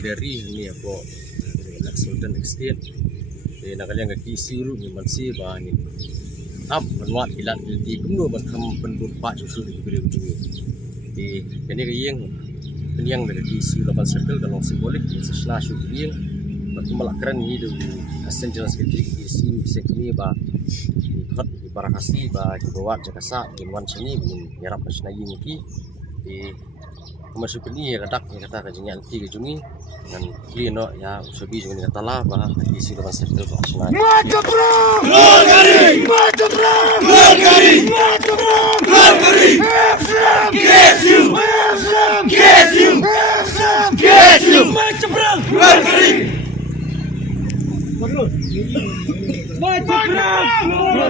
dari ni apa nak Sultan Estate nak kalian ke siru ni masih bah ni menguat kilat di kumno berkam penbumpa justru di beliau juga di ini kayeng yang dari siru lapan circle dalam simbolik sesna syukur batu malakran ni do asen jelas ketik di siru sekni bah ikut barakasi bah dibawa jakasa inwan sini nyarap pasna ini ki di masuk ni redak ni kata kajingnya anti kejungi dan klino ya sobi jungi kata lah bah isi dalam sektor pasna mata perang Margari mata perang Margari mata perang Margari get you get you get you mata perang Margari mata perang